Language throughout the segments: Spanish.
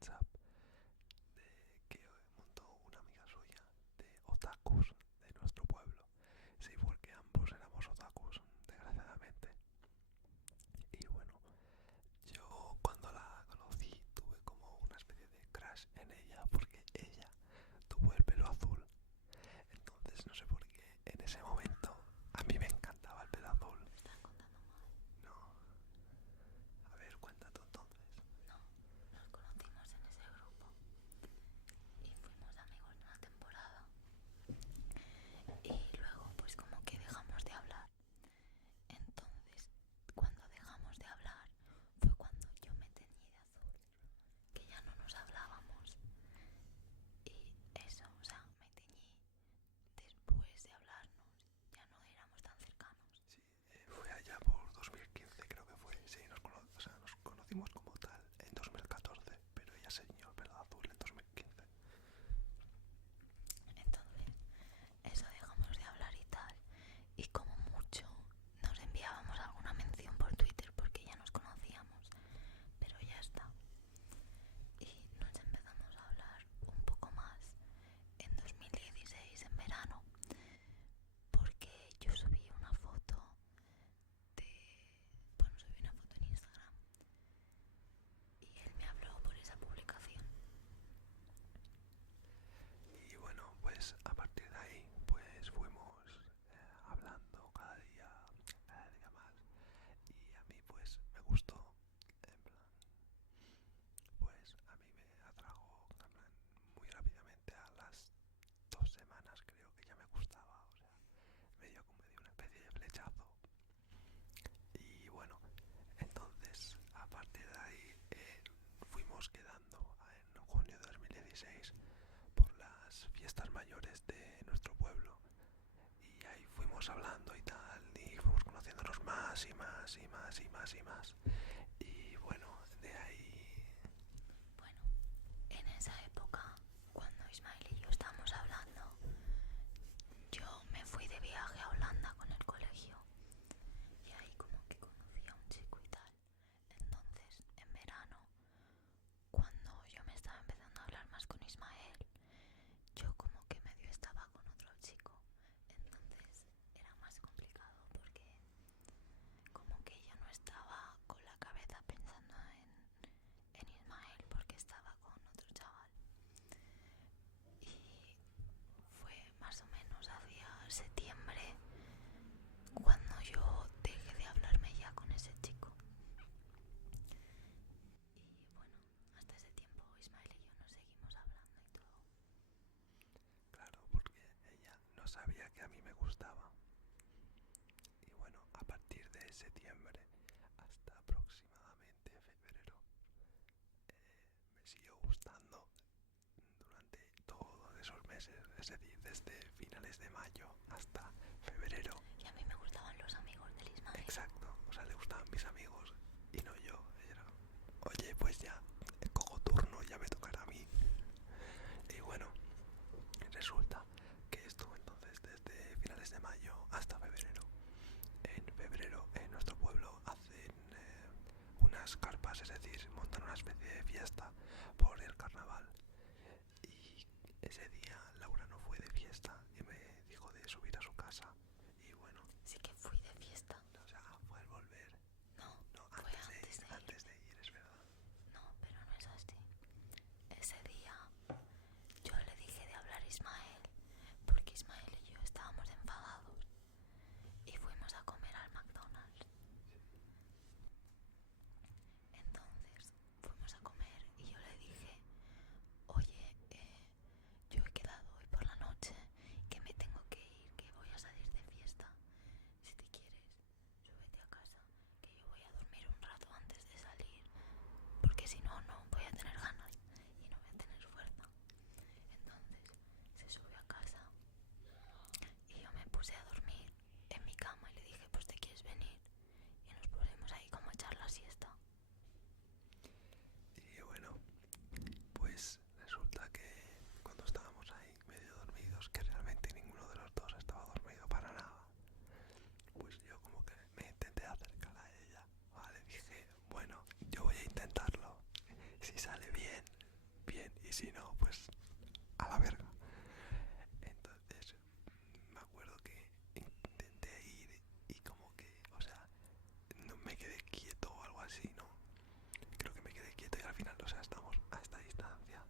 WhatsApp que montó una amiga suya de otakus de nuestro pueblo. Sí, porque ambos éramos otakus, desgraciadamente. Y bueno, yo cuando la conocí tuve como una especie de crush en ella porque ella tuvo el pelo azul. Entonces no sé por qué en ese momento a mí me encantaba el pelo azul. Me están contando mal. No, a ver, cuenta tú entonces. No, nos conocimos en ese grupo y fuimos amigos de una temporada. Y luego pues como que dejamos de hablar. Entonces, cuando dejamos de hablar fue cuando yo me teñí de azul, que ya no nos hablábamos. Y eso, o sea, me teñí después de hablarnos, ya no éramos tan cercanos. Sí, fue allá por 2015 creo que fue. Sí, o sea, nos conocimos como tal en 2014, pero ella se teñió el pelo azul en 2015. Entonces, eso dejamos de hablar y tal. Y como mucho nos enviábamos alguna mención por Twitter porque ya nos conocíamos, pero ya está. Y nos empezamos a hablar un poco más en 2016, en verano, porque yo subí una foto de... Bueno, subí una foto en Instagram y él me habló por esa publicación. Y bueno, pues a partir de ahí, pues fuimos hablando cada día más. Y a mí pues me gustó, en plan, pues a mí me atrajo, en plan, muy rápidamente a las 2 semanas creo que ya me gustaba, o sea, me dio una especie de flechazo. Y bueno, entonces a partir de ahí fuimos quedando en junio de 2016 por las fiestas mayores de nuestro pueblo y ahí fuimos hablando y tal y fuimos conociéndonos más y más y más y más y más y bueno, de ahí Bueno, en esa época, cuando Ismael y yo estábamos hablando, yo me fui de viaje a Holanda con el colegio y ahí como que conocí a un chico y tal. Entonces, en verano, cuando yo me estaba empezando a hablar más con Ismael, yo como que medio estaba con otro chico. Entonces era más complicado porque como que yo no estaba con la cabeza pensando en Ismael porque estaba con otro chaval. Y fue más o menos hacia septiembre cuando yo dejé de hablarme ya con ese chico. Y bueno, hasta ese tiempo Ismael y yo nos seguimos hablando y todo. claro, porque ella no sabía que a mí me gustaba y bueno, a partir de septiembre hasta aproximadamente febrero me siguió gustando durante todos esos meses, es decir, desde finales de mayo hasta febrero. Y a mí me gustaban los amigos del Ismael. Exacto, o sea, le gustaban mis amigos y no yo. Era, oye, pues ya, cojo turno, ya me tocará a mí. Y bueno, resulta que estuvo entonces desde finales de mayo hasta febrero. En febrero en nuestro pueblo hacen unas carpas, es decir, montan una especie de fiesta por el carnaval. Y ese día Laura no fue de fiesta y me dijo de subir a su casa si no, pues a la verga. Entonces me acuerdo que intenté ir y como que, o sea, no me quedé quieto o algo así, ¿no? Creo que me quedé quieto y al final, o sea, estamos a esta distancia.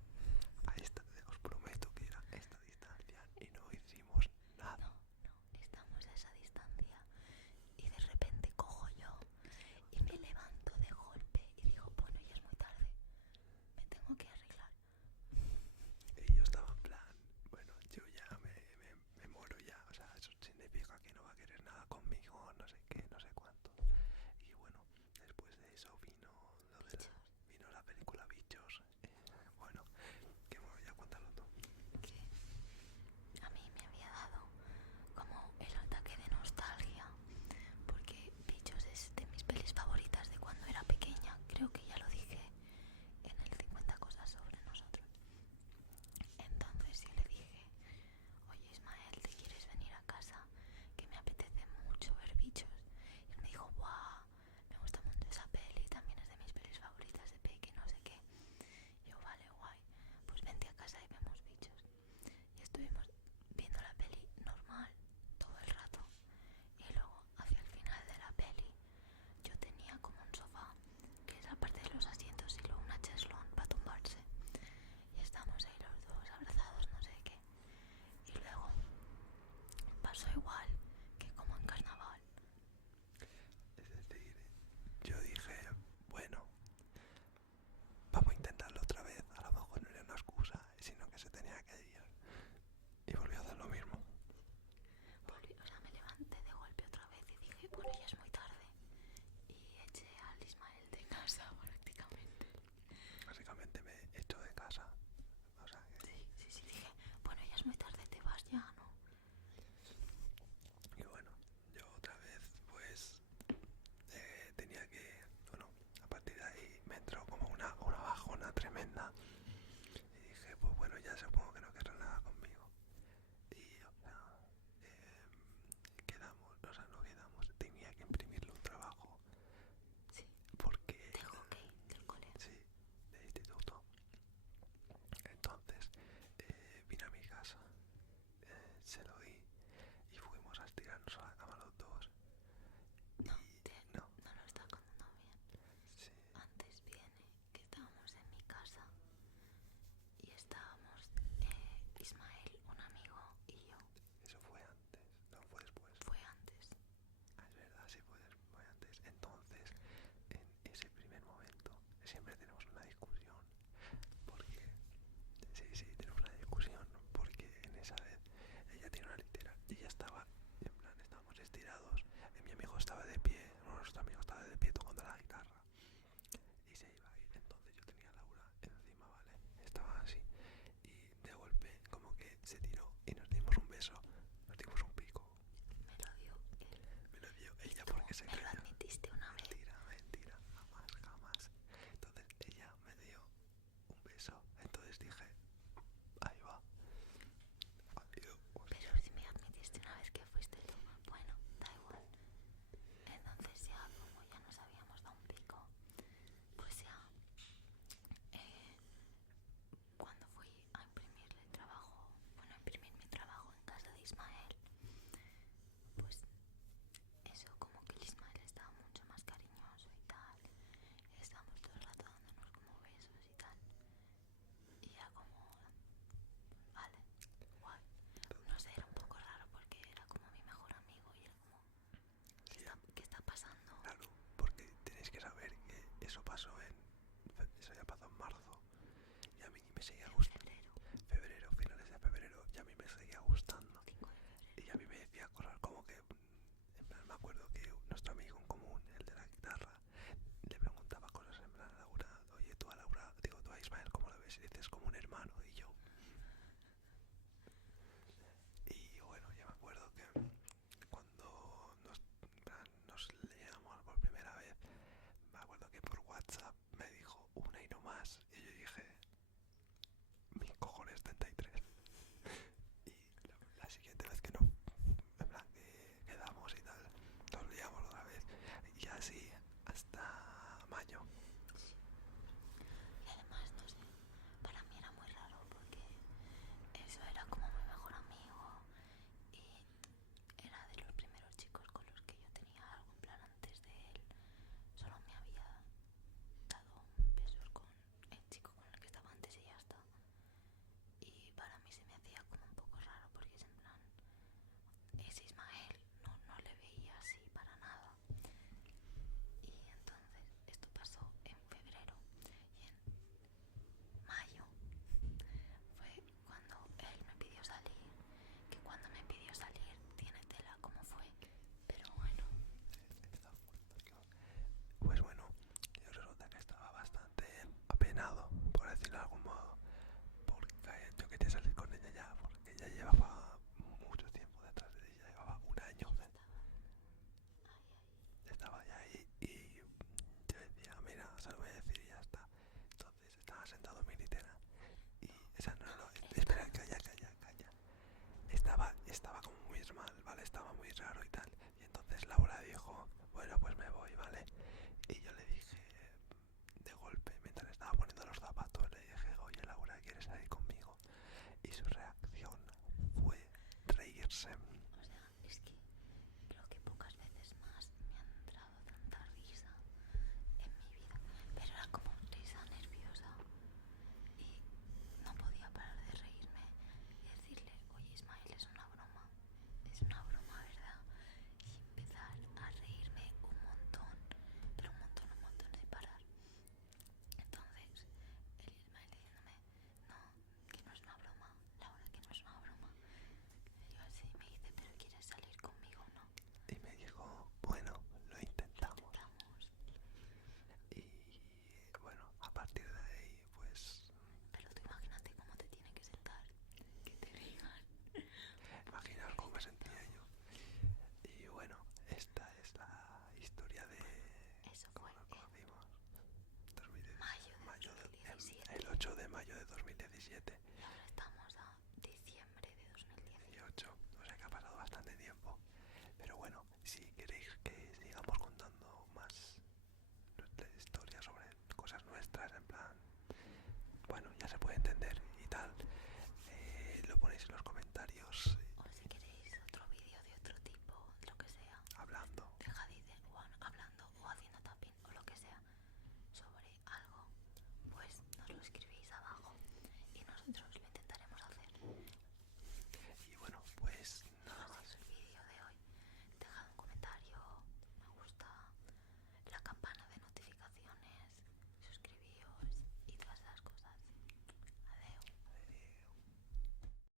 A esta, os prometo que era esta distancia y no hicimos nada. No, estamos a esa distancia y de repente cojo yo y me levanto de golpe y digo, bueno, ya es muy tarde, me tengo que arreglar. Y yo estaba en plan, estaba como muy mal, ¿vale? Estaba muy raro y tal. Y entonces Laura dijo, bueno, pues me voy, ¿vale? Y yo le dije, de golpe, mientras estaba poniendo los zapatos, le dije, oye Laura, ¿quieres salir conmigo? Y su reacción fue reírse. O sea, es que creo que pocas veces más me ha entrado tanta risa en mi vida. Pero era como risa nerviosa. Y no podía parar de reírme y decirle, oye Ismael, es una broma, ¿verdad? Y empezar a reírme un montón, pero un montón sin parar. Entonces, el Ismael diciéndome, no, que no es una broma, Laura, que no es una broma. Y yo así me dice, pero ¿quieres salir conmigo o no? Y me dijo, bueno, lo intentamos. Y bueno, a partir de ahí, pues... Pero tú imagínate cómo te tiene que sentar, que te digan. Imaginaos cómo me sentía yo. Y bueno, esta es la historia de Eso cómo fue nos conocimos. mayo de 2017. El 8 de mayo de 2017. Y ahora estamos a diciembre de 2018. 18. O sea que ha pasado bastante tiempo. Pero bueno, si queréis que sigamos contando más nuestras historias sobre cosas nuestras, en plan, bueno, ya se puede entender y tal, lo ponéis en los comentarios.